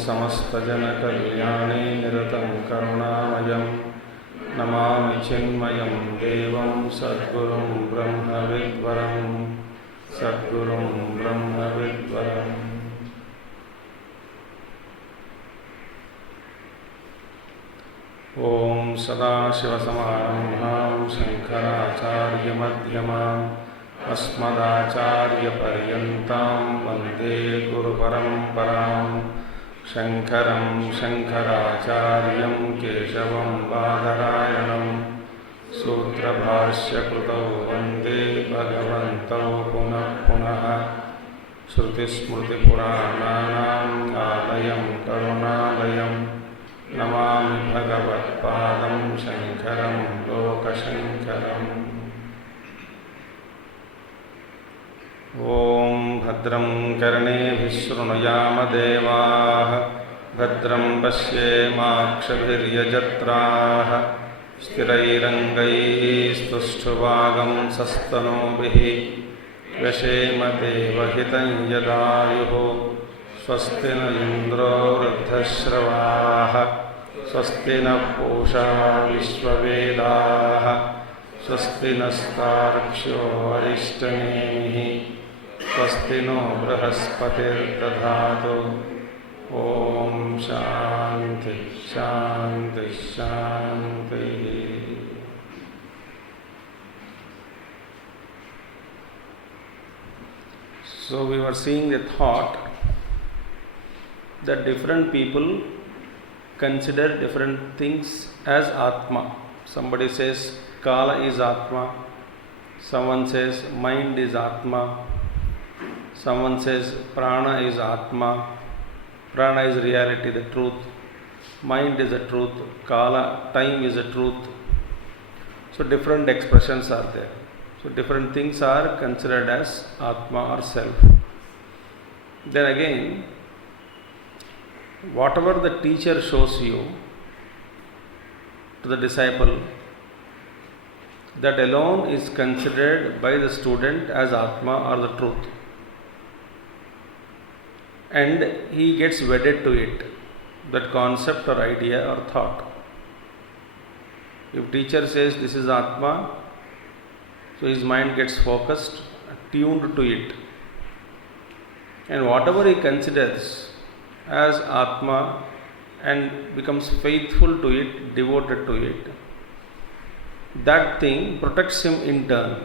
समस्तजनकल्याणे निरतं करुणामयं नमामि चिन्मयं देवं सद्गुरुं ब्रह्मविद्वरं सद्गुरुं ब्रह्मविद्वरम्। ॐ सदाशिवसमारम्भां शङ्कराचार्यमध्यमाम् अस्मदाचार्यपर्यन्तां वन्दे गुरुपरम्पराम्। शङ्करं शङ्कराचार्यं केशवं बादरायणं सूत्रभाष्यकृतौ वन्दे भगवन्तौ पुनः पुनः। श्रुतिस्मृतिपुराणानाम् आलयं करुणालयं नमामि भगवत्पादं शङ्करं लोकशङ्करम्। ॐ भद्रं कर्णेभिः शृणुयाम देवाः भद्रं पश्येमाक्षभिर्यजत्राः स्थिरैरङ्गैस्तुष्टुवागं सस्तनूभिः व्यशेम देवहितं यदायुः। स्वस्ति न इन्द्रो वृद्धश्रवाः स्वस्ति नः पूषा विश्ववेदाः स्वस्ति नस्तार्क्ष्यो अरिष्टनेमिः स्वस्ति नो बृहस्पतिर्दधातु। ॐ शान्ति शान्ति शान्तिः। So we were seeing the thought that different people consider different things as Atma. Somebody says Kala is Atma, someone says mind is Atma, someone says Prana is Atma, Prana is reality, the truth, mind is the truth, Kala, time is the truth. So different expressions are there. So different things are considered as Atma or self. Then again, whatever the teacher shows you to the disciple, that alone is considered by the student as Atma or the truth. And he gets wedded to it, that concept or idea or thought. If teacher says this is Atma, so his mind gets focused, tuned to it. And whatever he considers as Atma and becomes faithful to it, devoted to it, that thing protects him in turn.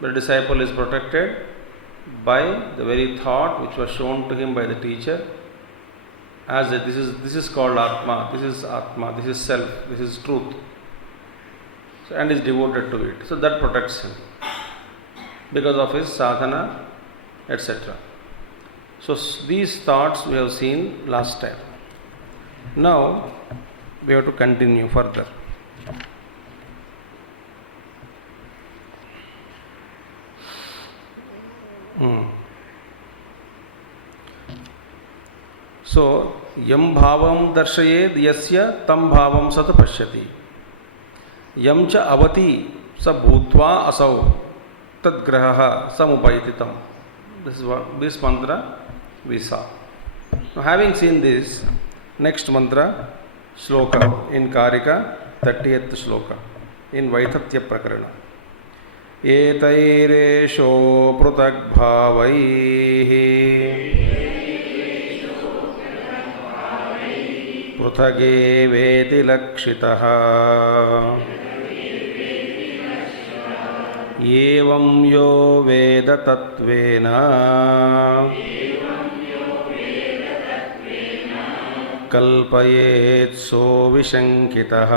The disciple is protected by the very thought which was shown to him by the teacher as that this is called Atma, this is self, this is truth. So, and is devoted to it. So that protects him because of his sadhana, etc. So these thoughts we have seen last time. Now we have to continue further. So yam bhavam darshayed yasya tam bhavam sat pashyati yam cha avati sa bhutva asau tad graha samupayititam. This mantra we saw. Now, having seen this, next mantra, Śloka in Karika, 30th Śloka in Vaitathya Prakaraṇa. Etairesho prutak bhavaihi pruthage veti lakshitaha evam yo veda tatvena कल्पयेत् सोऽविशङ्कितः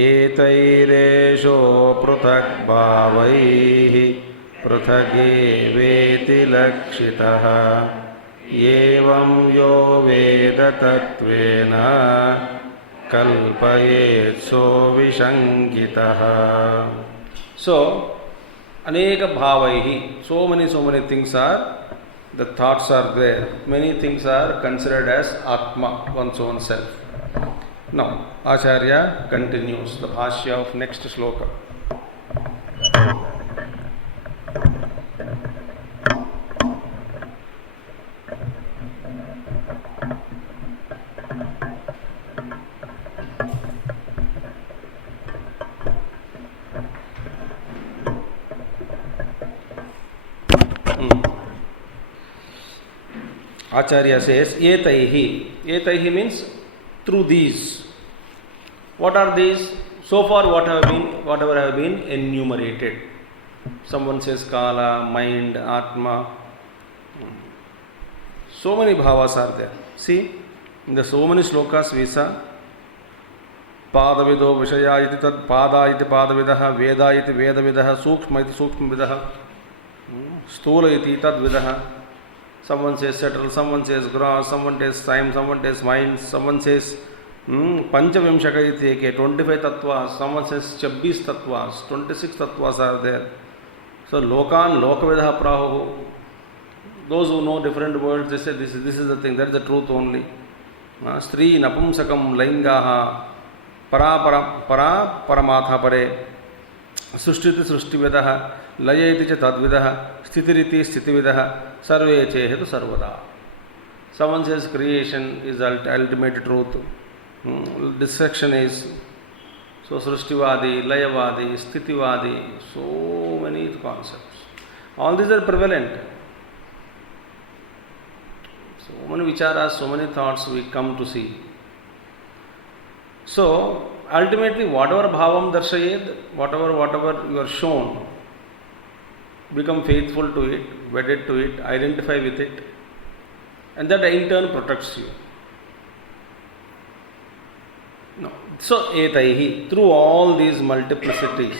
एतैरेषो पृथक् भावैः पृथगेवेति लक्षितः एवं यो वेद तत्त्वेन कल्पयेत् सोऽविशङ्कितः. So, aneka bhavaihi, so many things are, the thoughts are there, many things are considered as Atma, one's own self. Now Acharya continues the Bhāṣya of next Śloka. Acharya says, etaihi. Etaihi means through these. What are these? So far, whatever have been enumerated. Someone says Kala, mind, Atma. So many bhavas are there. See, in the so many slokas we saw, Padavido Vishaya iti tad Pada iti Padavidaha, Veda iti Vedavidaha, Sukshma iti Sukshmavidaha, Stula iti tad Vidaha. Someone says settle, someone says gross, someone says time, someone says mind, someone says Panchavimshaka iti 25 tattvas, someone says 26 tattvas, 26 tattvas are there. So Lokan, Lokavedaha Prahu, those who know different words, they say this is the thing, that is the truth only. Stri, Napumsakam, Laingaha, Para Paramatha Pare, Sushtiti Srushtivedaha, Layeti cha Tadvidaha, Sthitiriti Sthitividaha, Sarve Chehetu Sarvada. Someone says creation is ultimate truth. Destruction is so Srushtivadi, Layavadi, Sthitivadi, so many concepts. All these are prevalent. So many vicharas, so many thoughts we come to see. So ultimately, whatever bhavam darshayed, whatever you are shown, become faithful to it, wedded to it, identify with it, and that in turn protects you. No. So, etaihi, through all these multiplicities,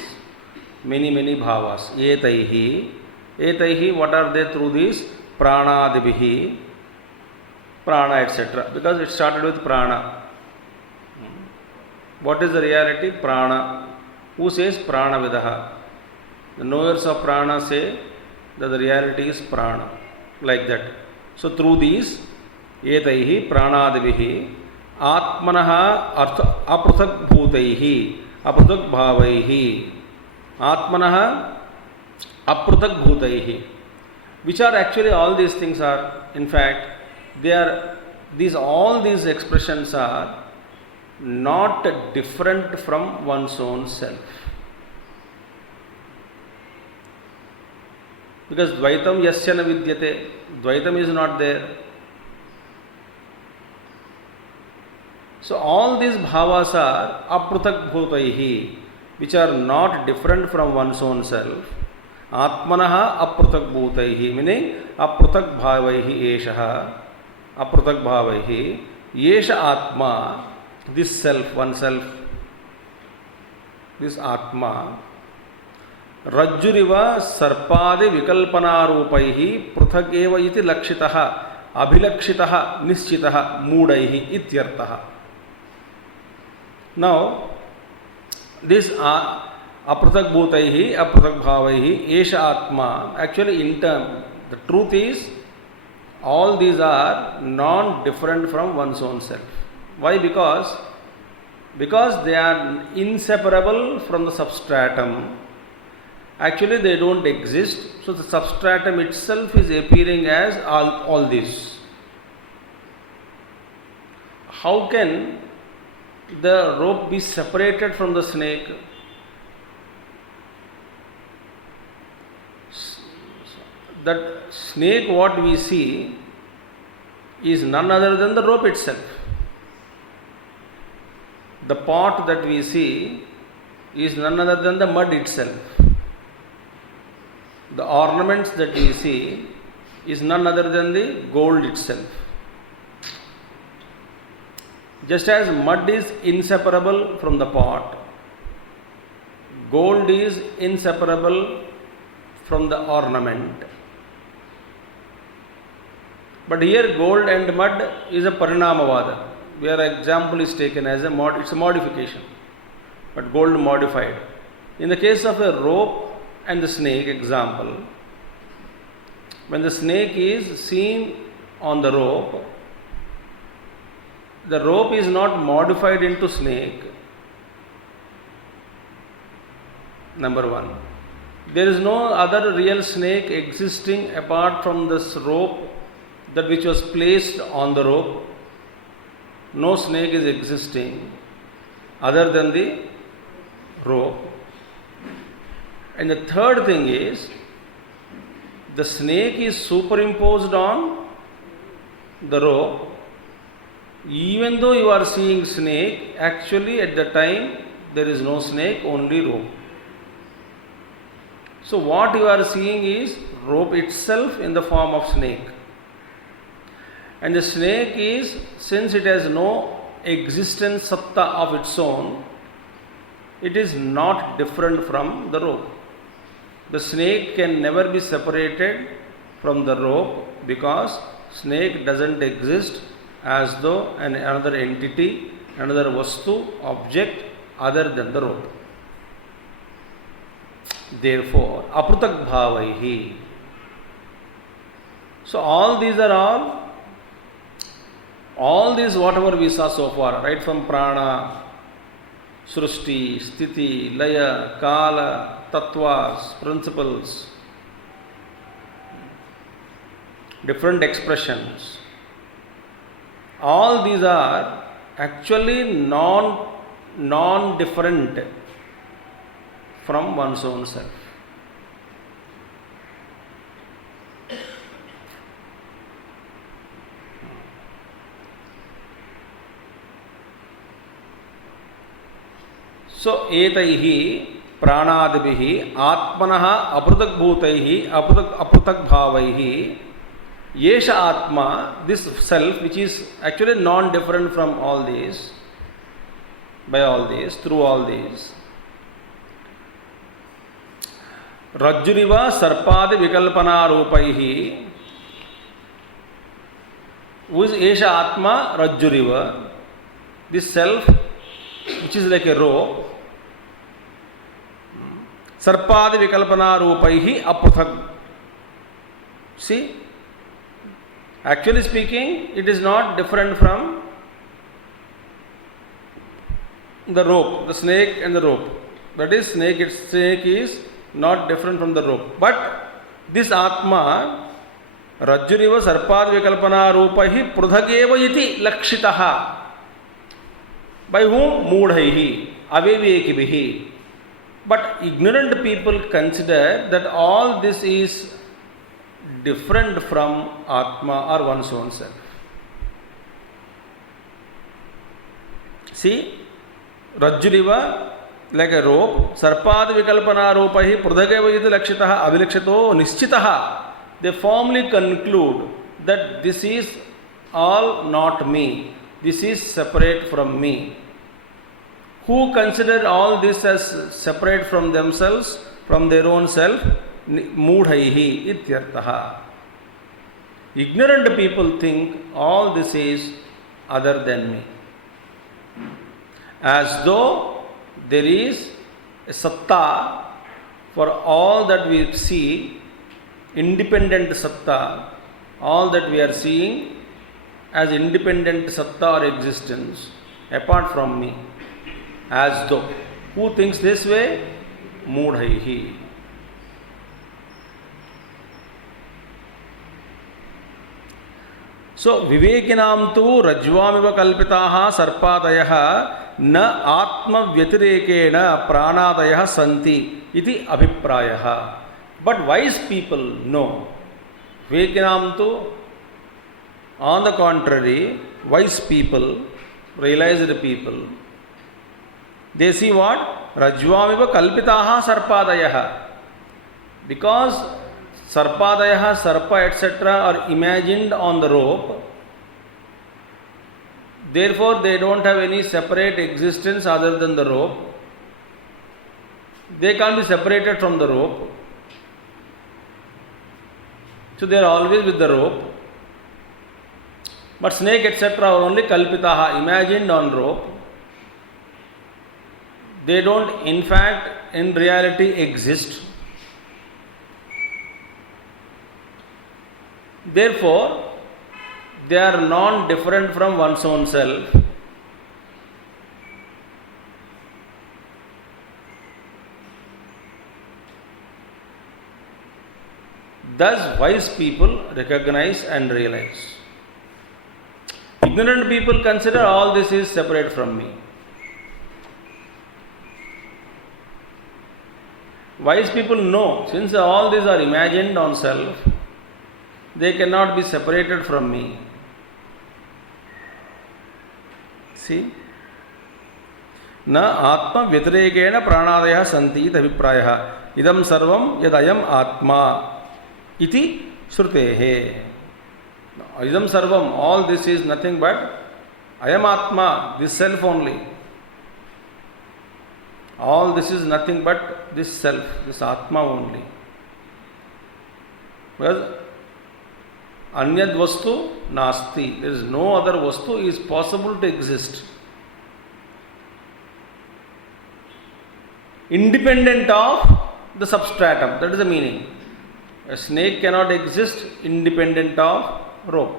many bhavas, etaihi, what are they through these? Pranadibihi, prana, etc. Because it started with prana. What is the reality? Prana. Who says prana vidaha? The knowers of prana say that the reality is prana. Like that. So through these, etaihi pranadibihi, atmanaha apruthak bhutaihi, apruthak bhavaihi, atmanaha apruthak bhutaihi. Which are actually all these things are, in fact, all these expressions are not different from one's own self. Because Dvaitam yasya na vidyate, Dvaitam is not there. So all these bhavas are apruthak bhutaihi, which are not different from one's own self. Atmanaha apruthak bhutaihi, meaning apruthak bhavaihi eshaha, apruthak bhavaihi, yesha atma, this self, oneself, this Atma, Rajjuriva Sarpadi Vikalpanarupaihi Pruthak eva iti lakshitaha, Abhilakshitaha, Nischitaha, Moodaihi, Ityartaha. Now, this Apruthak Bhutaihi, Apruthak Bhavaihi, Esha Atma, actually in term, the truth is, all these are non-different from one's own self. Why? Because they are inseparable from the substratum. Actually, they don't exist. So the substratum itself is appearing as all this. How can the rope be separated from the snake? That snake, what we see, is none other than the rope itself. The pot that we see is none other than the mud itself. The ornaments that we see is none other than the gold itself. Just as mud is inseparable from the pot, gold is inseparable from the ornament. But here gold and mud is a parinamavada, where example is taken as it's a modification, but gold modified. In the case of a rope and the snake example, when the snake is seen on the rope is not modified into snake. Number one, there is no other real snake existing apart from this rope, that which was placed on the rope. No snake is existing other than the rope. And the third thing is, the snake is superimposed on the rope. Even though you are seeing snake, actually at the time there is no snake, only rope. So what you are seeing is rope itself in the form of snake. And the snake is, since it has no existence satta of its own, it is not different from the rope. The snake can never be separated from the rope, because snake doesn't exist as though another entity, another vastu, object other than the rope. Therefore, aprutak bhavaihi. So all these whatever we saw so far, right from prana, srushti, sthiti, laya, kala, tattvas, principles, different expressions, all these are actually non-different from one's own self. So, etaihi pranadibihi atmanaha aprutak bhutaihi aprutak bhavaihi yesha atma, this self which is actually non-different from all these, by all these, through all these. Rajjuriva sarpadi vikalpana rupaihi. Who is Esha Atma? Rajjuriva. This self, which is like a rope. Sarpadi vikalpana rupaihi aprathak. See? Actually speaking, it is not different from the rope, the snake and the rope. That is, snake is not different from the rope. But this Atma, Rajjuriva Sarpad Vikalpana Rupahi Prudhageva iti Lakshitaha. By whom? Moodhaihi, Avevekibihi. But ignorant people consider that all this is different from Atma or one's own self. See, Rajjuriva, like a rope, Sarpad Vikalpana Rupahi Prudhageva iti Lakshitaha Avilakshito Nischitaha. They firmly conclude that this is all not me, this is separate from me. Who consider all this as separate from themselves, from their own self? Moodhaihi ityartaha. Ignorant people think all this is other than me, as though there is a satta for all that we see, independent satta, all that we are seeing as independent satta or existence apart from me. As though. Who thinks this way? Moodhaihi. So, Vivekinam tu Rajvamiva Kalpitaha Sarpadayaha na Atma Vyatirekena Pranadayaha Santi iti Abhiprayaha. But wise people know. Vivekinam tu, on the contrary, wise people, realized people, they see what? Rajvamiva Kalpitaha Sarpadayaha. Because Sarpadaya, Sarpa, etc. are imagined on the rope. Therefore, they don't have any separate existence other than the rope. They can't be separated from the rope. So they are always with the rope. But snake, etc. are only kalpitaha, imagined on rope. They don't, in fact, in reality exist. Therefore, they are non-different from one's own self. Thus, wise people recognize and realize. Ignorant people consider all this is separate from me. Wise people know, since all these are imagined on self, they cannot be separated from me. See? Na atma vyatirekena pranadaya santi taviprayah idam sarvam yadayam atma iti shrutehe. Idam sarvam, all this is nothing but ayam atma, this self only. All this is nothing but this self, this atma only. Because anyad vastu nasti, there is no other vastu is possible to exist. Independent of the substratum, that is the meaning. A snake cannot exist independent of rope.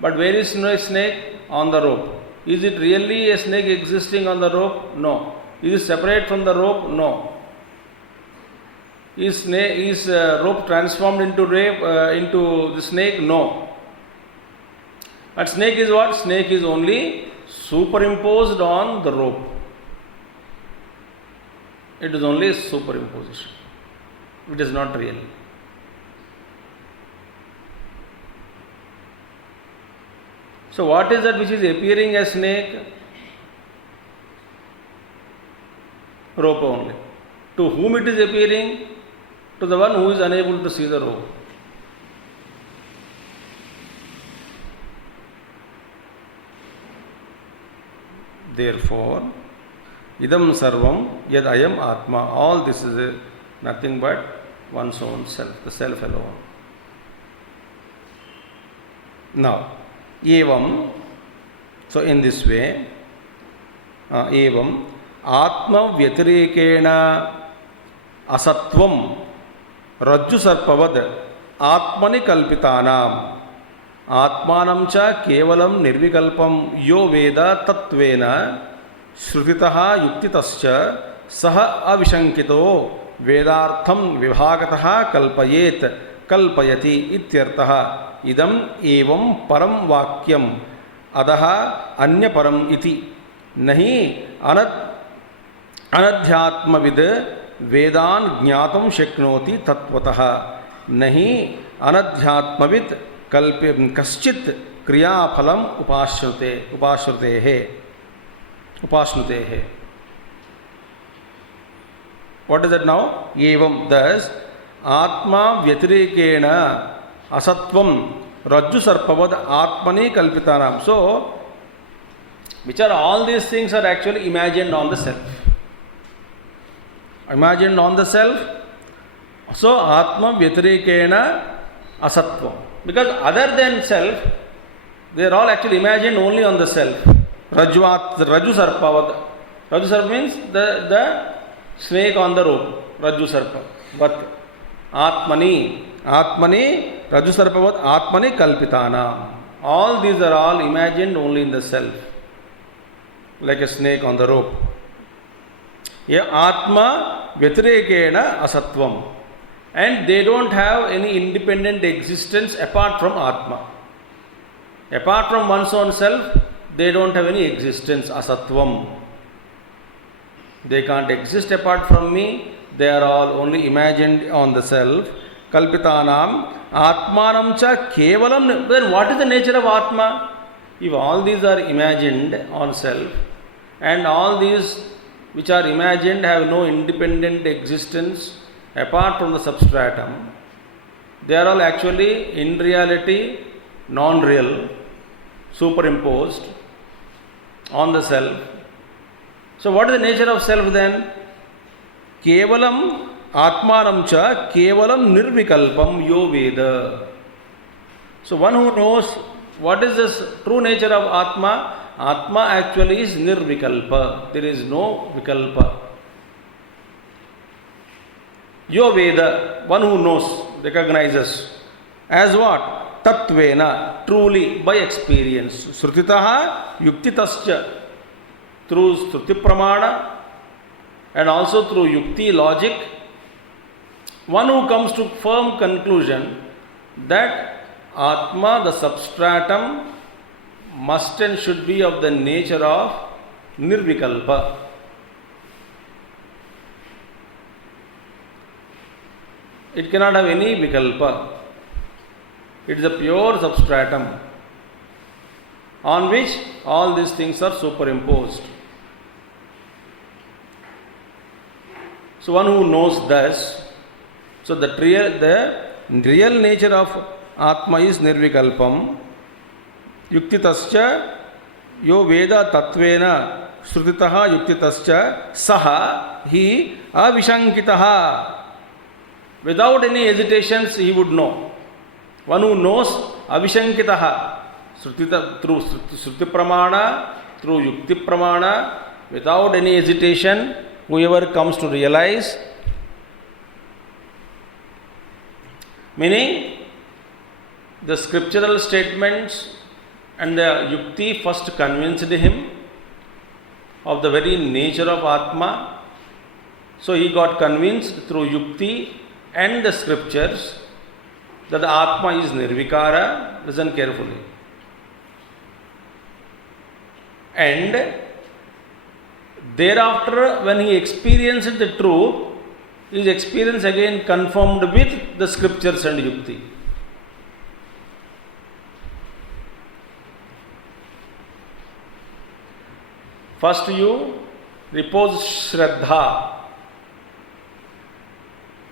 But where is a snake? On the rope. Is it really a snake existing on the rope? No. Is it separate from the rope? No. Is rope transformed into the snake? No. But snake is what? Snake is only superimposed on the rope. It is only a superimposition. It is not real. So what is that which is appearing as snake? Rope only. To whom it is appearing? To the one who is unable to see the rope. Therefore, idam sarvam yad ayam atma, all this is nothing but one's own self, the self alone. Now, evam, so in this way, evam atma vyatirekena asatvam rajju sarpavad atmani kalpitanam atmanam cha kevalam nirvikalpam yo veda tatvena shrutitaha yuktitascha saha avishankito vedartham vibhagataha kalpayati ityartaha idam evam param vakyam adaha anya param iti nahi anadhyatmavid Vedan ज्ञातुम शक्नोति तत्वतः नहीं अनध्यात्मविद कल्प्य कश्चित क्रियाफलम उपाश्रुते है. What is it now? एवं thus आत्मा व्यतिरेकेण असत्वम रज्जु सर्पवद आत्मनि कल्पितानाम. So, which are all these things are actually imagined on the self. Imagined on the self. So, Atma Vyatirekena Asatvam. Because other than self, they are all actually imagined only on the self. Rajju Sarpa. Rajju Sarpa means the snake on the rope. Rajju Sarpa. But Atmani Rajju Sarpavat Atmani Kalpitana. All these are all imagined only in the self. Like a snake on the rope. Yeah, Atma Vyatirekena Asatvam. And they don't have any independent existence apart from Atma. Apart from one's own self, they don't have any existence, Asatvam. They can't exist apart from me. They are all only imagined on the self. Kalpitanam Atmanam cha Kevalam. Then what is the nature of Atma? If all these are imagined on self, and all these which are imagined have no independent existence apart from the substratum, They are all actually in reality non-real, superimposed on the self. So what is the nature of self then? Kevalam Atmanam cha Kevalam Nirvikalpam Yo Veda. So one who knows what is this true nature of Atma, Atma actually is Nirvikalpa. There is no Vikalpa. Yo Veda, one who knows, recognizes. As what? Tattvena, truly, by experience. Srutitaha Yuktitascha, through Shruti Pramana and also through Yukti logic. One who comes to firm conclusion that Atma, the substratum, must and should be of the nature of Nirvikalpa. It cannot have any Vikalpa. It is a pure substratum on which all these things are superimposed. So one who knows this, so the real nature of Atma is Nirvikalpam. Yuktitascha yo Veda Tattvena Shrutitaha Yuktitascha Saha He Avishankitaha. Without any hesitations he would know. One who knows Avishankitaha through Shruti Pramana, through Yukti Pramana, without any hesitation, whoever comes to realize, meaning the scriptural statements and the Yukti first convinced him of the very nature of Atma. So he got convinced through Yukti and the scriptures that the Atma is Nirvikara. Listen carefully. And thereafter, when he experienced the truth, his experience again confirmed with the scriptures and Yukti. First you repose Shraddha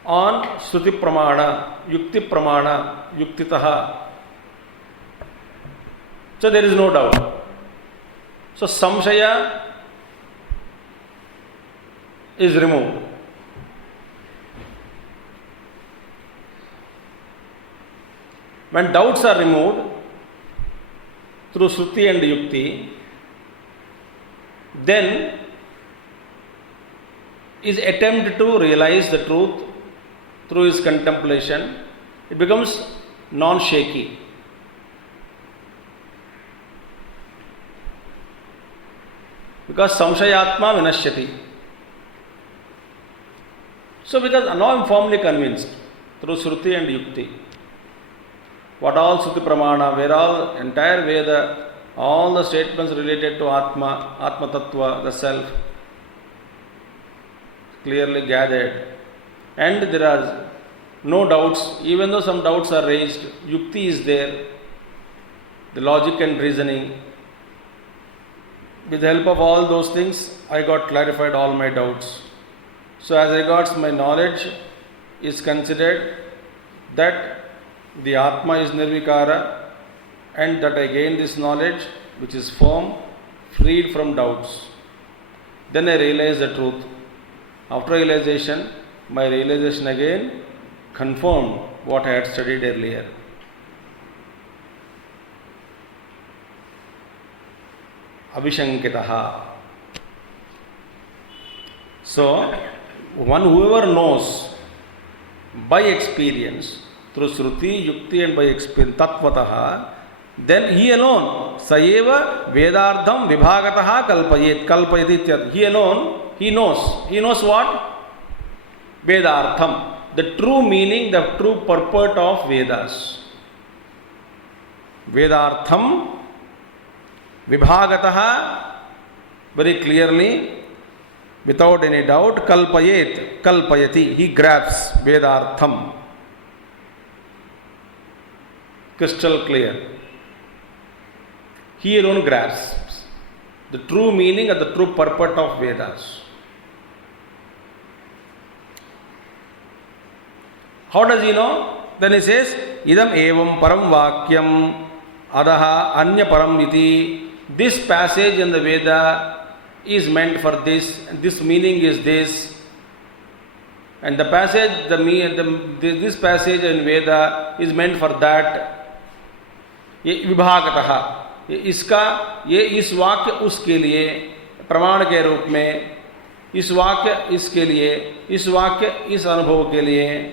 on Shruti Pramana, Yukti Pramana, Yuktitaha. So there is no doubt. So Samshaya is removed. When doubts are removed through Shruti and Yukti, then his attempt to realize the truth through his contemplation, it becomes non-shaky. Because Samshayatma Vinashyati. So because now I am firmly convinced through Shruti and Yukti, what all Shruti Pramana, where all entire Veda, all the statements related to Atma, Atma Tattva, the self, clearly gathered. And there are no doubts, even though some doubts are raised, Yukti is there, the logic and reasoning. With the help of all those things, I got clarified all my doubts. So as regards my knowledge, is considered that the Atma is Nirvikara, and that I gain this knowledge which is firm, freed from doubts. Then I realize the truth. After realization, my realization again confirmed what I had studied earlier. Avishankitaha. So, whoever knows by experience, through Shruti, Yukti and by experience, Tattvataha, then he alone, Sayeva Vedardham Vibhagataha Kalpayati. He alone, he knows. He knows what? Vedartham. The true meaning, the true purport of Vedas. Vedartham Vibhagataha, very clearly, without any doubt, Kalpayati. He grabs Vedartham. Crystal clear. He alone grasps the true meaning and the true purport of Vedas. How does he know? Then he says, idam evam param vakyam adaha anya param iti. This passage in the Veda is meant for this, and this meaning is this. And the passage, this passage in Veda is meant for that. ये विभागतः, इसका ये इस वाक्य उसके लिए प्रमाण के रूप में, इस वाक्य इसके लिए, इस वाक्य इस अनुभव के लिए.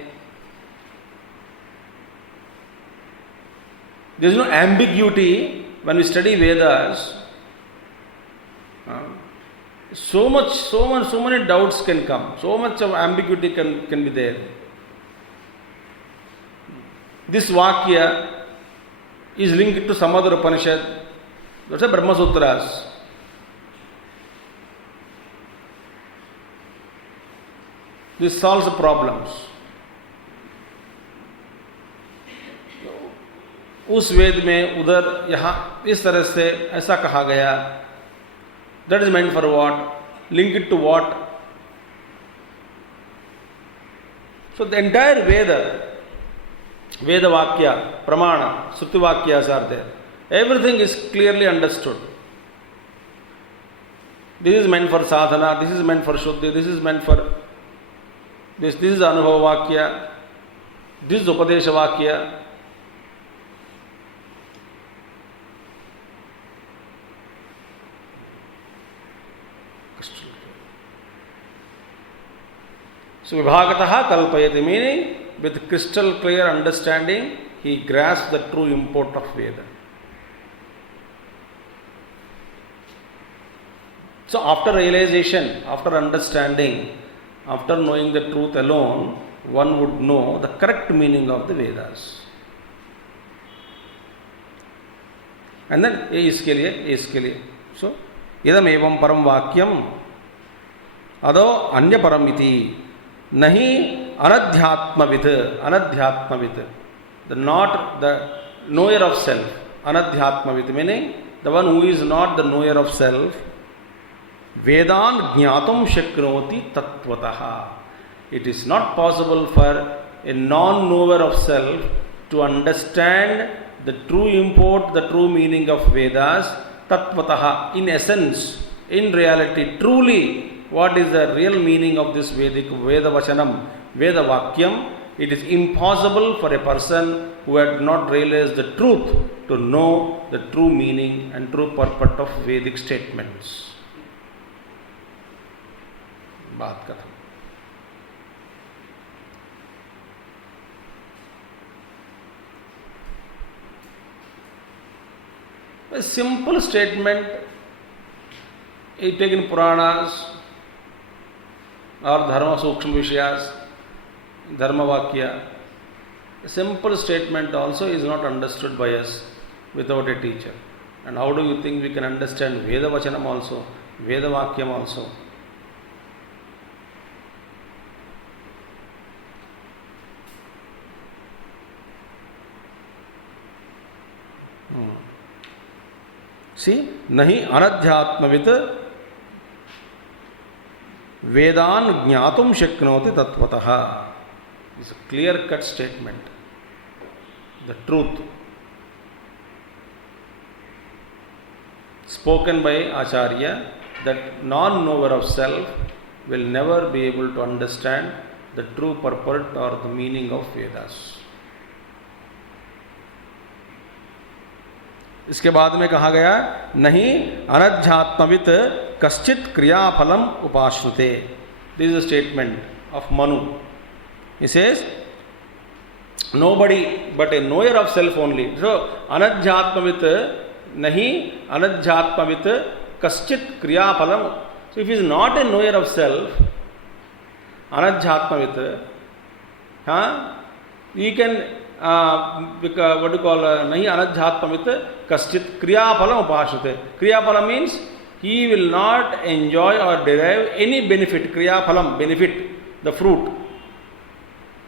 There is no ambiguity when we study Vedas. So many doubts can come. So much of ambiguity can be there. This Vakya is linked to some other Upaniṣad. That's a Brahma Sutras. This solves the problems. उस वेद में उधर यहाँ इस तरह से ऐसा कहा गया. That is meant for what? Link it to what? So the entire Veda, Veda Vakya, Pramana, Sruti Vakyas are there. Everything is clearly understood. This is meant for sadhana, this is meant for Shuddhi, this is meant for this is Anubhava Vakya, this is Upadesha Vakya. So Vibhagataha Kalpayati, meaning with crystal clear understanding, he grasps the true import of Veda. So after realization, after understanding, after knowing the truth alone, one would know the correct meaning of the Vedas. And then iske liye. So idam evam param vakyam ado anya param iti. Nahi anadhyatmavit, the not the knower of self. Anadhyatmavit meaning the one who is not the knower of self. Vedan jnatum shaknoti tattvataha. It is not possible for a non-knower of self to understand the true import, the true meaning of Vedas. Tattvataha, in essence, in reality, truly. What is the real meaning of this Vedic Veda Vachanam, Veda Vakyam? It is impossible for a person who had not realized the truth to know the true meaning and true purport of Vedic statements. बात कथम. A simple statement taken in Puranas or Dharma Sukshma Vishayas, Dharma Vakya. A simple statement also is not understood by us without a teacher. And how do you think we can understand Veda Vachanam also, Veda Vakyam also? See, nahi anadhyatmavit Vedan jnatum shaknoti tattvataha. It's a clear-cut statement. The truth spoken by Acharya, that non-knower of self will never be able to understand the true purport or the meaning of Vedas. इसके बाद में कहा गया नहीं अनध्यात्मवित कश्चित क्रियाफलम उपाश्रुते. This is a statement of Manu. He says nobody but a knower of self only. So anadhyatmavit nahi anadhyatmavit kaschit kriyaphalam. So if he is not a knower of self, anadhyatmavit, he can what do you call nahi anadhyatmavit kaschit kriyaphalam upashate. Kriyaphalam means he will not enjoy or derive any benefit. Kriyaphalam, benefit, the fruit.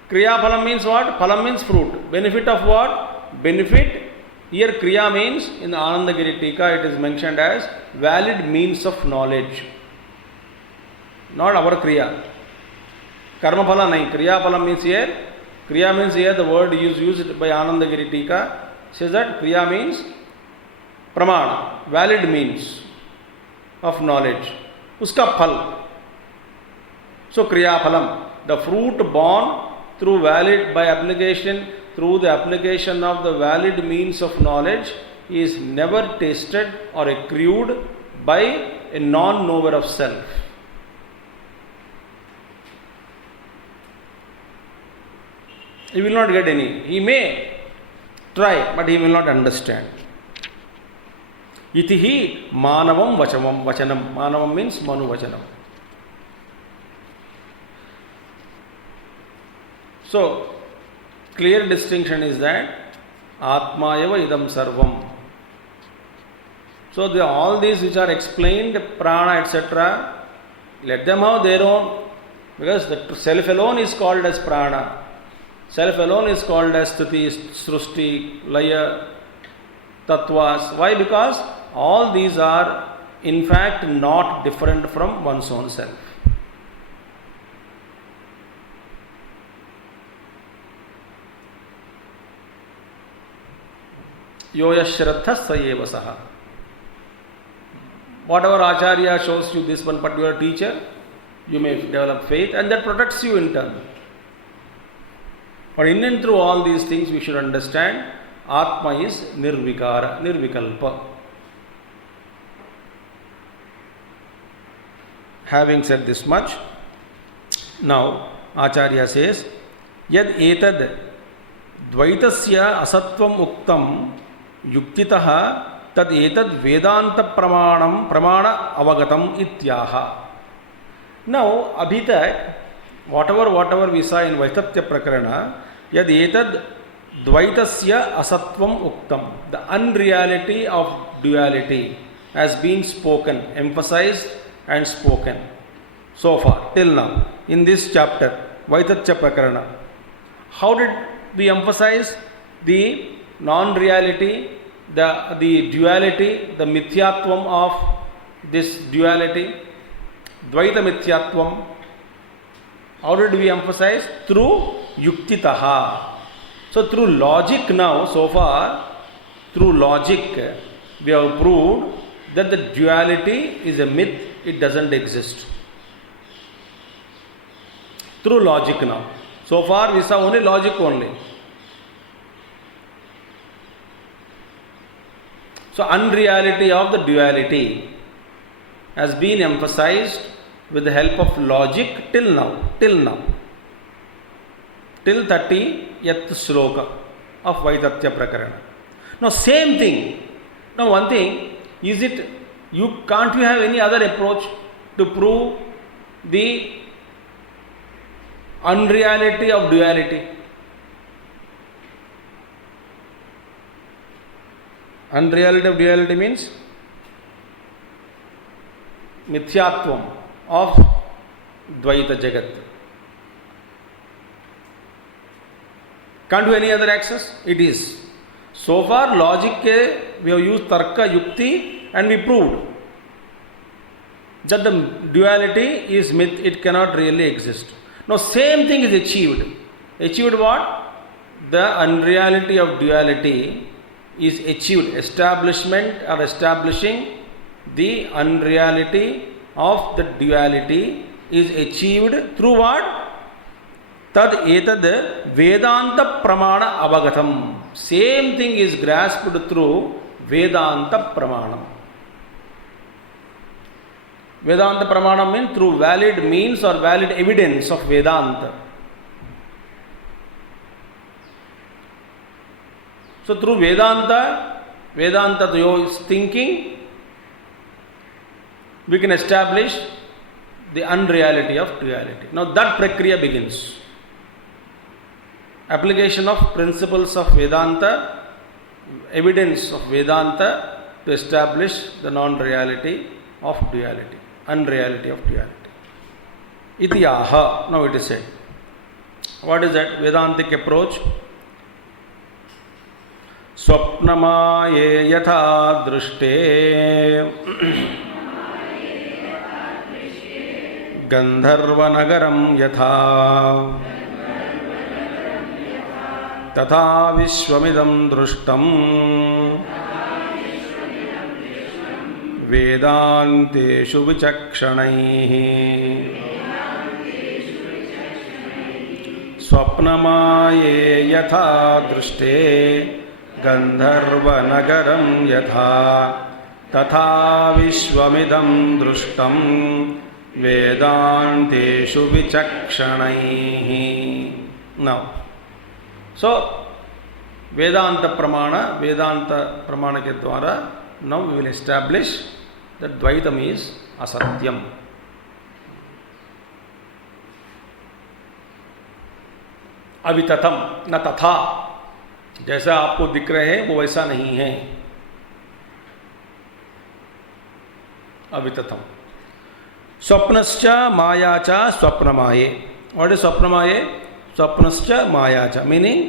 Kriya-phalam means what? Phalam means fruit. Benefit of what? Benefit. Here Kriya means, in the Anandagiri Tika it is mentioned as valid means of knowledge. Not our Kriya. Karma phala nahi. Kriya phala means here Kriya means here the word is used by Anandagiri Tika. Says that Kriya means pramana, valid means of knowledge. Uska phal. So Kriya phalam, the fruit born through valid by application, through the application of the valid means of knowledge is never tasted or accrued by a non-knower of self. He will not get any. He may try, but he will not understand. Itihi manavam vachanam. Manavam means manu vachanam. So, clear distinction is that Atmayava idam sarvam. So, all these which are explained, prana, etc., let them have their own, because the self alone is called as prana. Self alone is called as Sthiti, Srushti, Laya, Tattvas. Why? Because all these are in fact not different from one's own self. Yoya Shraddha Sayeva Saha. Whatever Acharya shows you this one particular teacher, you may develop faith and that protects you in turn. But in and through all these things, we should understand Atma is nirvikara, nirvikalpa. Having said this much, now Acharya says, Yad etad dvaitasya asatvam uktam yuktitaha tad etad vedanta pramana avagatam ityaha. Now, abhitak, whatever we saw in Vaitathya Prakaraṇa, yad etad dvaitasya asatvam uktam, the unreality of duality has been spoken, emphasized and spoken so far, till now, in this chapter, Vaitathya Prakaraṇa. How did we emphasize the non-reality, the duality, the mithyatvam of this duality, Dvaita mithyatvam? How did we emphasize? Through yuktitaha. So through logic now, so far, through logic, we have proved that the duality is a myth, it doesn't exist. Through logic now. So far we saw only logic only. So unreality of the duality has been emphasized with the help of logic till now. Till 30th Śloka of Vaitathya Prakaraṇa. Now same thing. Now one thing, can't you have any other approach to prove the unreality of duality? Unreality of duality means mithyatvam of Dvaita Jagat. Can't do any other access? It is. So far, logic we have used Tarka, Yukti, and we proved that the duality is myth, it cannot really exist. Now, same thing is achieved. Achieved what? The unreality of duality is achieved. Establishment or establishing the unreality of the duality is achieved through what? Tad etad Vedanta pramana avagatam. Same thing is grasped through Vedanta pramanam. Vedanta pramanam means through valid means or valid evidence of Vedanta. So through Vedanta is thinking, we can establish the unreality of duality. Now that prakriya begins. Application of principles of Vedanta, evidence of Vedanta to establish the non-reality of duality, unreality of duality. Itiyaha, now it is said. What is that Vedantic approach? Swapnamaye yatha drushte Gandharva nagaram yatha तथा विश्वमिदं दृष्टं वेदान्तेषु विचक्षणैः स्वप्नमाये यथा दृष्टे गन्धर्वनगरं यथा तथा विश्वमिदं दृष्टं वेदान्तेषु विचक्षणैः. Now, so Vedanta Pramana के द्वारा now we will establish that Dvaitam is asatyam. अवितथम न तथा, जैसा आपको दिख रहे हैं वो वैसा नहीं है. अवितथम. स्वप्नश्च मायाच स्वप्नमाये. What is स्वप्नमाये? स्वप्नश्च मायाच, meaning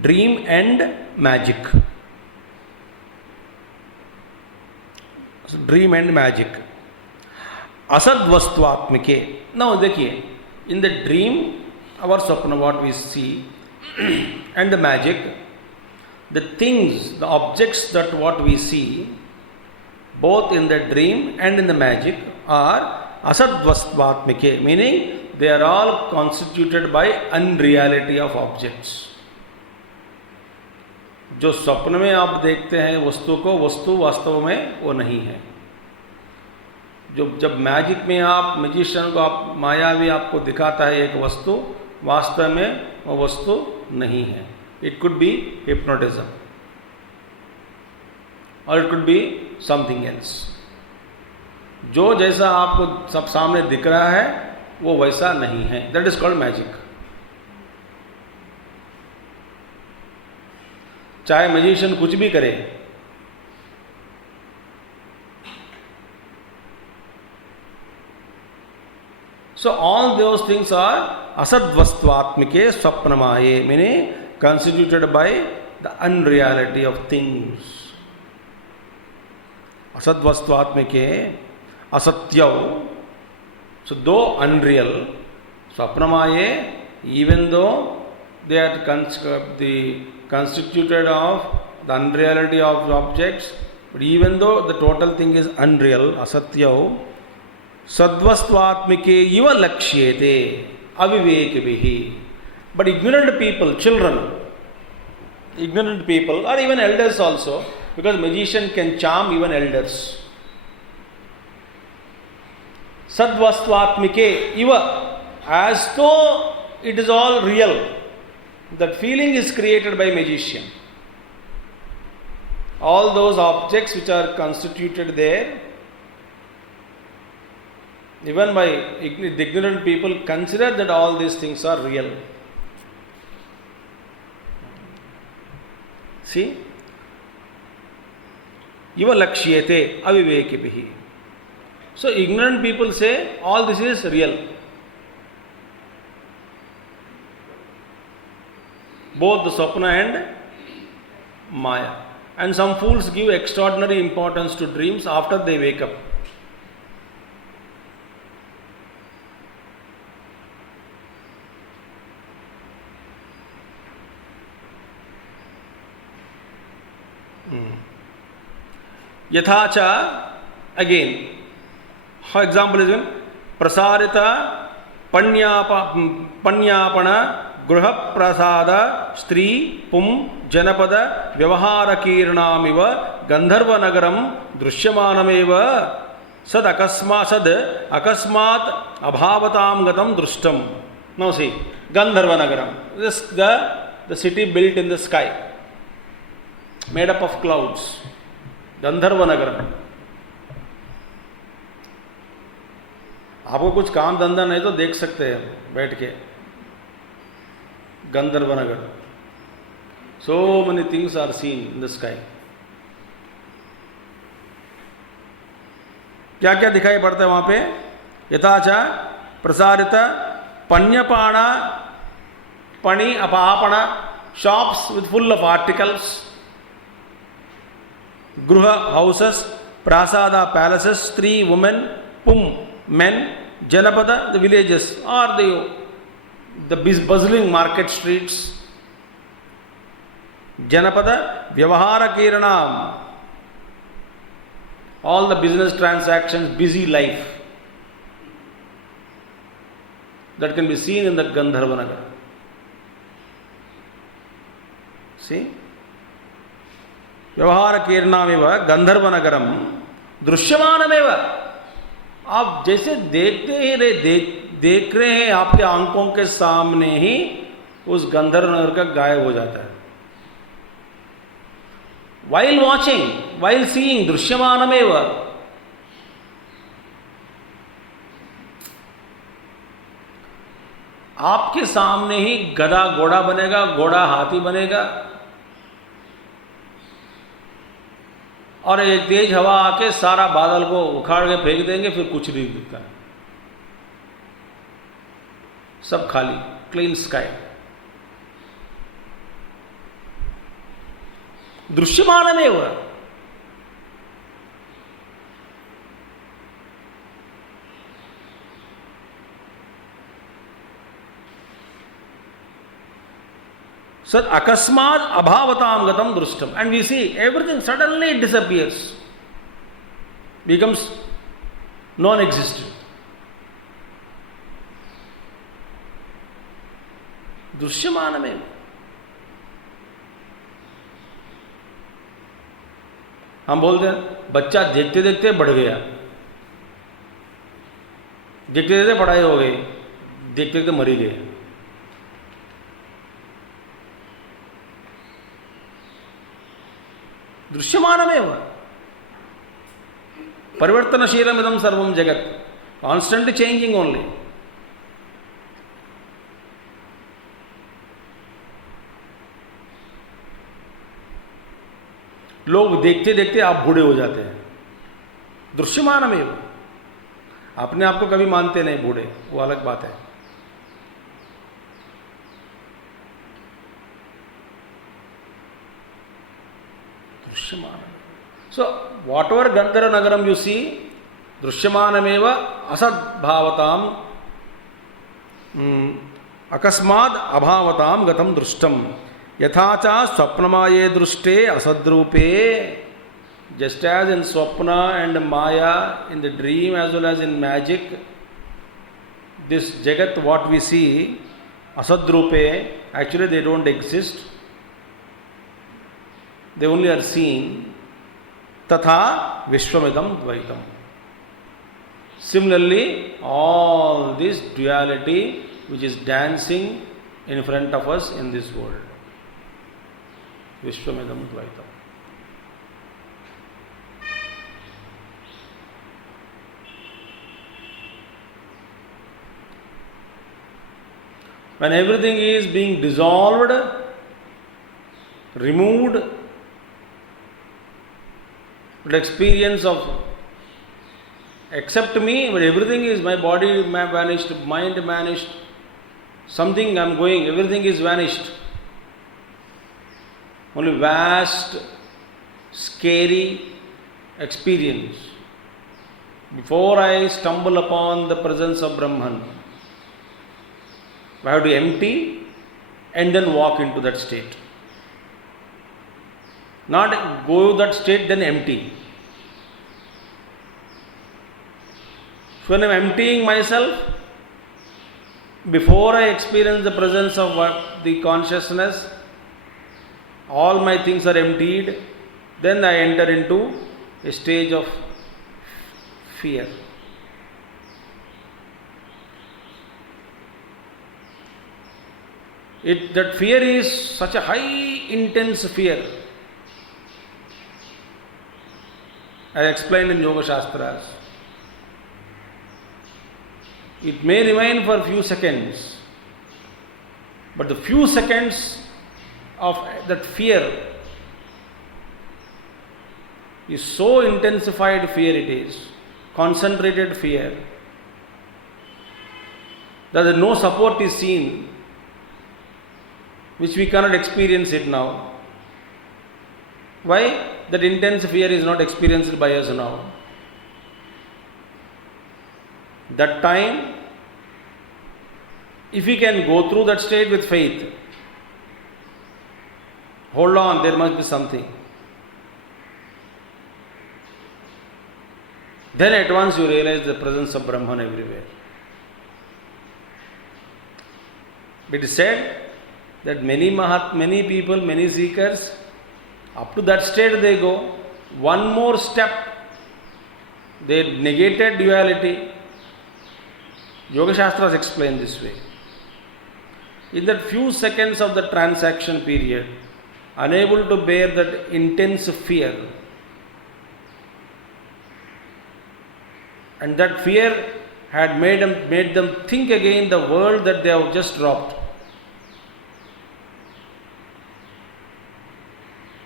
dream and magic. Dream and magic. असद्वस्त्वात्मिके. Now देखिए, in the dream, our swapna, what we see, and the magic, the things, the objects that what we see, both in the dream and in the magic, are asadvastvatmike, meaning they are all constituted by unreality of objects. जो स्वप्न में आप देखते हैं वस्तु को, वस्तु वास्तव में वो नहीं है. जो जब मैजिक में आप मैजिशियन को आप मायावी आपको दिखाता है एक वस्तु, वास्तव में वो वस्तु नहीं है. इट कुड बी हिप्नोटिज्म और it could be something else. जो जैसा आपको सब सामने दिख रहा है वो वैसा नहीं है. That is called magic. चाहे मैजिशियन कुछ भी करे, so all those things are asadvastvatmike swapnamaye, meaning constituted by the unreality of things. Asadvastvatmike asatyav, so though unreal, swapnamaye, even though they are constituted of the unreality of objects, but even though the total thing is unreal, asatyav, sadvastvatmike iva lakshyete avivekabhihi. But ignorant people, children, ignorant people, or even elders also, because magician can charm even elders. Sadvastvatmike iva, as though it is all real. That feeling is created by magician. All those objects which are constituted there, even by ignorant people, consider that all these things are real. See? Iva lakshyete avivekibhihi. So ignorant people say all this is real. Both the Swapna and Maya. And some fools give extraordinary importance to dreams after they wake up. Yathacha, again, for example is when prasarita panyapana गृह प्रसाद स्त्री पुम जनपद व्यवहार कीर्णामिव गंधर्व नगरम दृश्यमानमेव सद अकस्मात् अभावतां गतं दृष्टम. Now see, Gandharva Nagaram, this the city built in the sky, made up of clouds. गंधर्व नगरम. आपको कुछ काम धंधा नहीं तो देख सकते हैं बैठ के. Gandharvanagar. So many things are seen in the sky. क्या क्या दिखाई पड़ता है वहां पे? यथाचा प्रसारित पण्यपाणा pani apapana, shops with full of articles, gruha houses, prasada palaces, stree women, pum men, janapada the villages, or the bustling market streets. Janapada Vyavahara Kiranam. All the business transactions, busy life. That can be seen in the Gandharva Nagara. See? Vyavahara Kiranameva Gandharva Nagaram Drushyamanameva. आप जैसे देखते ही देख रहे हैं आपके आंखों के सामने ही उस गंधर्व नगर का गायब हो जाता है. While watching, while seeing, दृश्यमानमेव. आपके सामने ही गधा घोड़ा बनेगा, घोड़ा हाथी बनेगा, और एक तेज हवा आके सारा बादल को उखाड़ के फेंक देंगे, फिर कुछ नहीं दिखता, सब खाली, क्लीन स्काई. दृश्यमानमेव. Sat akasmad abhavatam gatam drustam. And we see everything suddenly disappears, becomes non-existent. Drushyamanameva. हम बोलते हैं बच्चा देखते देखते बढ़ गया, देखते देखते पढ़ाई हो गई, देखते देखते मरी गए. दृश्यमानमेव. परिवर्तनशीलमिदं सर्वं जगत्. Constantly changing only. लोग देखते देखते आप बूढ़े हो जाते हैं. दृश्यमानमेव. अपने आप को कभी मानते नहीं बूढ़े, वो अलग बात है. So, whatever Gandhara Nagaram you see, Drushyamanameva Asadbhavatam Akasmad Abhavatam Gatam Drushtam Yathacha Swapnamaye Drushte Asadrupe. Just as in Swapna and Maya, in the dream as well as in magic, this Jagat what we see, Asadrupe, actually they don't exist. They only are seen. Tatha Vishwamidam Dvaitam. Similarly, all this duality which is dancing in front of us in this world. Vishwamidam Dvaitam. When everything is being dissolved, removed, the experience of except me, but everything is, my body vanished, mind vanished, something I am going, everything is vanished. Only vast, scary experience. Before I stumble upon the presence of Brahman, I have to empty and then walk into that state. Not go to that state then empty. So when I am emptying myself, before I experience the presence of the consciousness, all my things are emptied, then I enter into a stage of fear. That fear is such a high, intense fear. I explained in Yoga Shastras. It may remain for a few seconds, but the few seconds of that fear is so intensified fear it is, concentrated fear, that no support is seen, which we cannot experience it now. Why? That intense fear is not experienced by us now. That time, if we can go through that state with faith, hold on, there must be something. Then at once you realize the presence of Brahman everywhere. It is said that many people, many seekers, up to that state they go. One more step, they negated duality. Yoga Shastras explain this way. In that few seconds of the transaction period, unable to bear that intense fear, and that fear had made them think again the world that they have just dropped,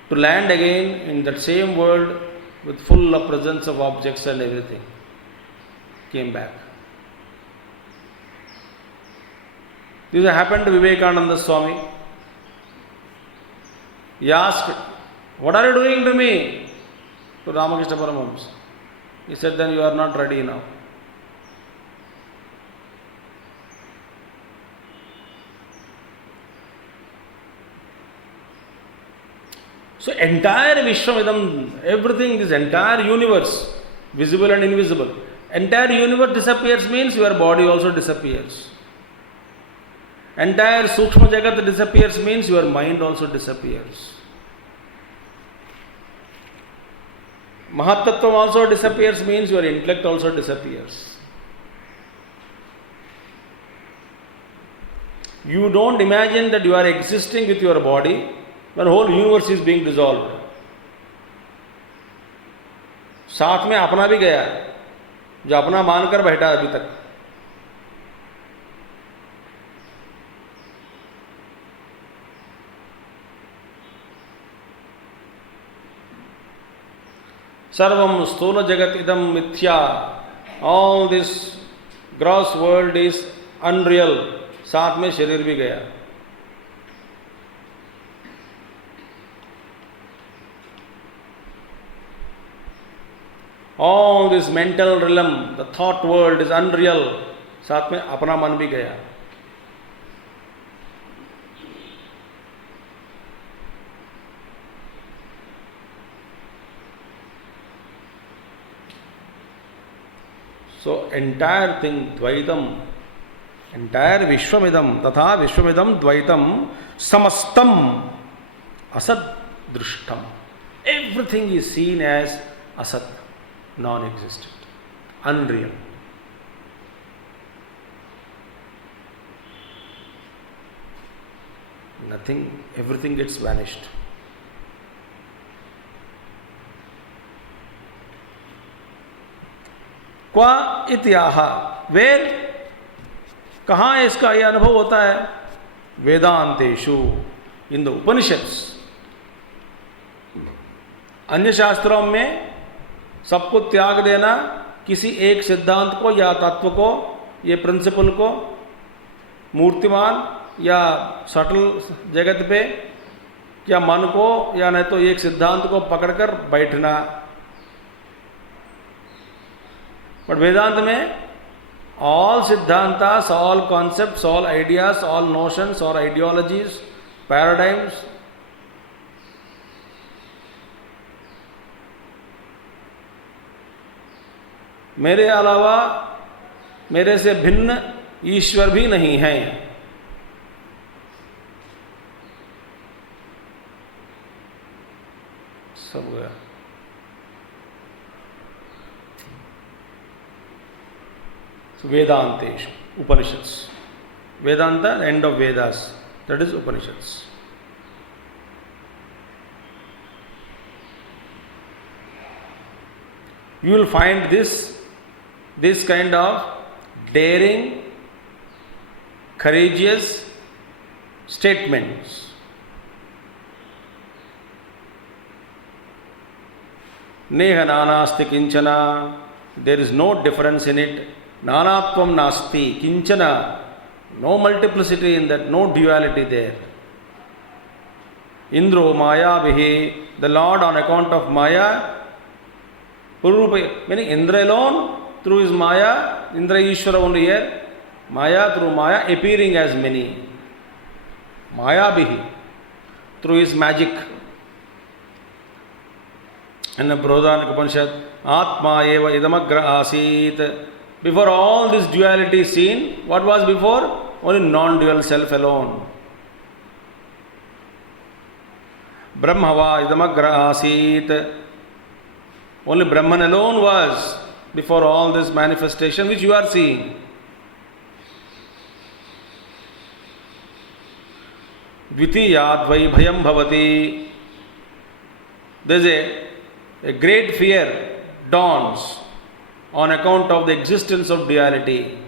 to land again in that same world with full of presence of objects and everything, came back. This happened to Vivekananda Swami. He asked, "What are you doing to me?" to Ramakrishna Paramahamsa. He said, "Then you are not ready now." So entire Vishwamidam, everything, this entire universe, visible and invisible, entire universe disappears means your body also disappears. Entire Sukshma Jagat disappears means your mind also disappears. Mahatattvam also disappears means your intellect also disappears. You don't imagine that you are existing with your body when whole universe is being dissolved. साथ में अपना भी गया जो अपना मानकर बैठा अभी तक. Sarvam sthula jagat idam mithya. All this gross world is unreal. साथ में शरीर भी गया. All this mental realm, the thought world is unreal. साथ में अपना मन भी गया. So entire thing, Dvaitam, entire Vishwamidam, Tatha Vishwamidam Dvaitam, Samastam, Asat Drishtam. Everything is seen as Asat, non-existent, unreal. Nothing, everything gets vanished. क्वा इत्याह, where, कहाँ इसका यह अनुभव होता है? वेदांतेषु, इन द उपनिषद्स. अन्य शास्त्रों में सबको त्याग देना, किसी एक सिद्धांत को या तत्व को, ये प्रिंसिपल को, मूर्तिमान या सटल जगत पे या मन को, या नहीं तो एक सिद्धांत को पकड़कर बैठना. But Vedanta में all siddhantas, all concepts, all ideas, all notions, all ideologies, paradigms, मेरे अलावा, मेरे से भिन्न ईश्वर भी नहीं है. सब गया. So Vedantesh, Upanishads. Vedanta, end of Vedas, that is Upanishads. You will find this kind of daring, courageous statements. Neha nanasti kinchana, there is no difference in it. Nanatvam nasti, kinchana, no multiplicity in that, no duality there. Indro maya vihi, the Lord on account of maya, Pururupa, meaning Indra alone through his maya, Indra Ishvara only here, maya through maya appearing as many. Maya vihi, through his magic. In the Upaniṣad, Atma eva idamagra asit. Before all this duality is seen, what was before? Only non-dual self alone. Brahmava idamagra asit. Only Brahman alone was before all this manifestation which you are seeing. Dvitiyad vai bhayam bhavati. There is a great fear dawns on account of the existence of duality.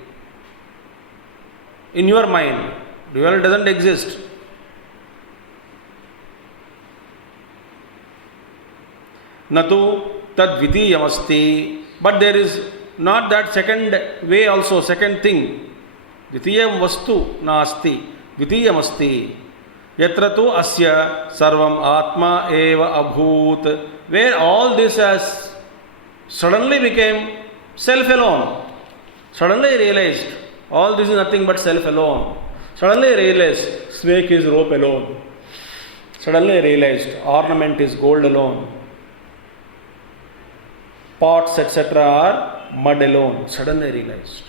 In your mind, duality doesn't exist. Natu tad dvitiyamasti. But there is not that second way also, second thing. Dvitiyam vastu nasti. Dvitiyamasti. Yatra tu asya sarvam atma eva abhut. Where all this has suddenly became self alone. Suddenly I realized all this is nothing but self alone. Suddenly I realized snake is rope alone. Suddenly I realized ornament is gold alone. Pots etc. are mud alone. Suddenly I realized.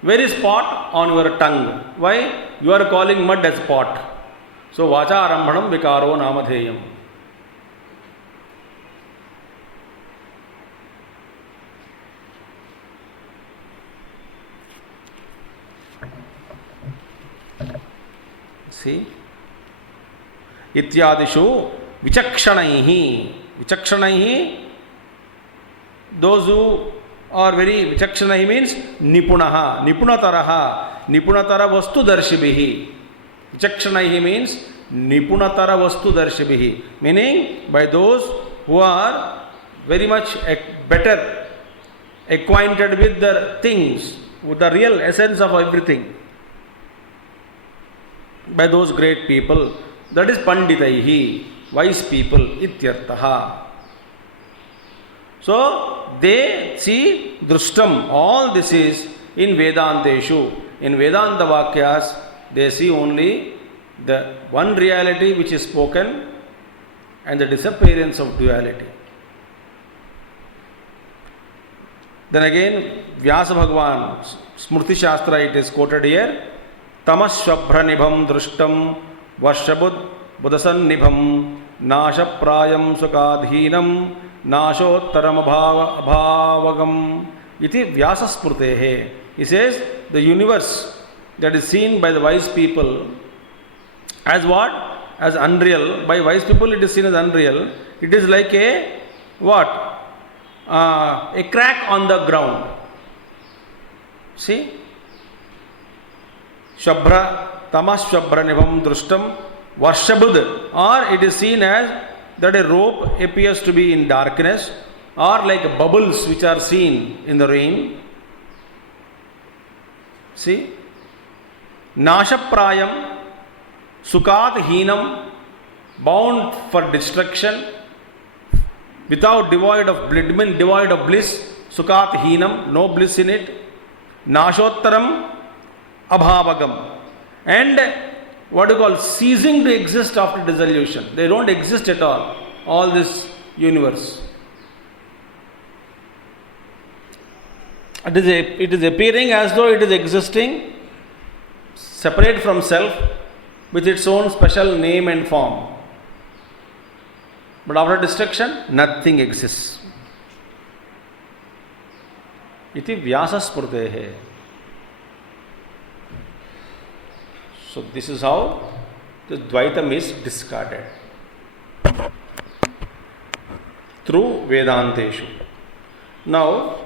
Where is pot? On your tongue. Why? You are calling mud as pot. So, vacha arambhanam vikaro namadheyam. See? Ityadishu vichakshanaihi. Vichakshanaihi, those who are very vichakshanahi means nipunaha, nipunataraha, nipunatara vastu darshibihi. Vichakshanahi means nipunatara vastu darshibihi, meaning by those who are very much better acquainted with the things, with the real essence of everything. By those great people, that is panditaihi, wise people, ityartaha. So, they see drustam, all this is in Vedanteshu. In Vedanta Vakyas, they see only the one reality which is spoken and the disappearance of duality. Then again, Vyasa Bhagavan, Smriti Shastra, it is quoted here, Tamashvabhra nibham drustam varshabud budasan nibham nashaprayam sukadhinam Nashottaram abhavagam iti Vyasa Smrtehe. He says the universe that is seen by the wise people as what? As unreal. By wise people it is seen as unreal. It is like a what? A crack on the ground. See? Shabra, tamas shabra nibham drustam varshabud, or it is seen as that a rope appears to be in darkness, or like bubbles which are seen in the rain. See? Nashaprayam, sukat heenam, bound for destruction, without devoid of bliss, sukat heenam, no bliss in it. Nashottaram abhavagam, and what you call ceasing to exist after dissolution. They don't exist at all this universe. It is appearing as though it is existing, separate from self, with its own special name and form. But after destruction, nothing exists. Iti Vyasa Smrtehe. So this is how the Dvaitam is discarded through Vedanteshu. Now,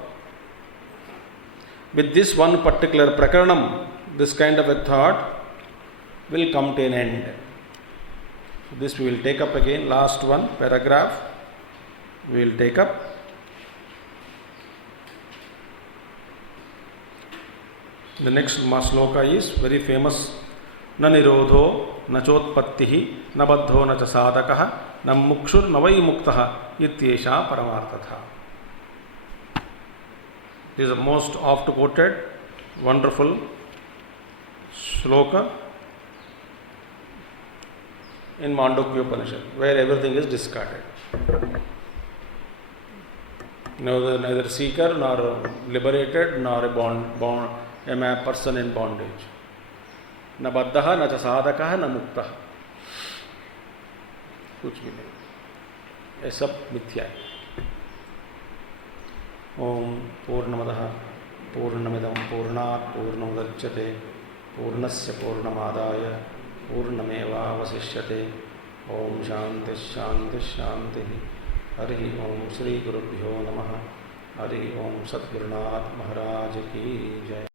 with this one particular Prakaranam, this kind of a thought will come to an end. So this we will take up again, last one paragraph we will take up. The next Śloka is very famous. न निरोधो न चोत्पत्तिः न बद्धो न च साधकः न मुक्षुर्न वै मुक्तः इत्येषा परमार्थतः. This is the most oft quoted, wonderful Śloka in Māṇḍukya Upaniṣad, where everything is discarded. Neither seeker nor liberated nor a person in bondage. न बद्धः न च साधकः न मुक्तः, कुछ भी नहीं, ये सब मिथ्या है। ओम पूर्णमदः पूर्णमिदं पूर्णात् पूर्णमुदच्यते पूर्णस्य पूर्णमादाय पूर्णमेवावशिष्यते। ओम शांति शांति शांति। हरि ओम श्री गुरुभ्यो नमः। हरि ओम सद्गुरुनाथ महाराज की जय।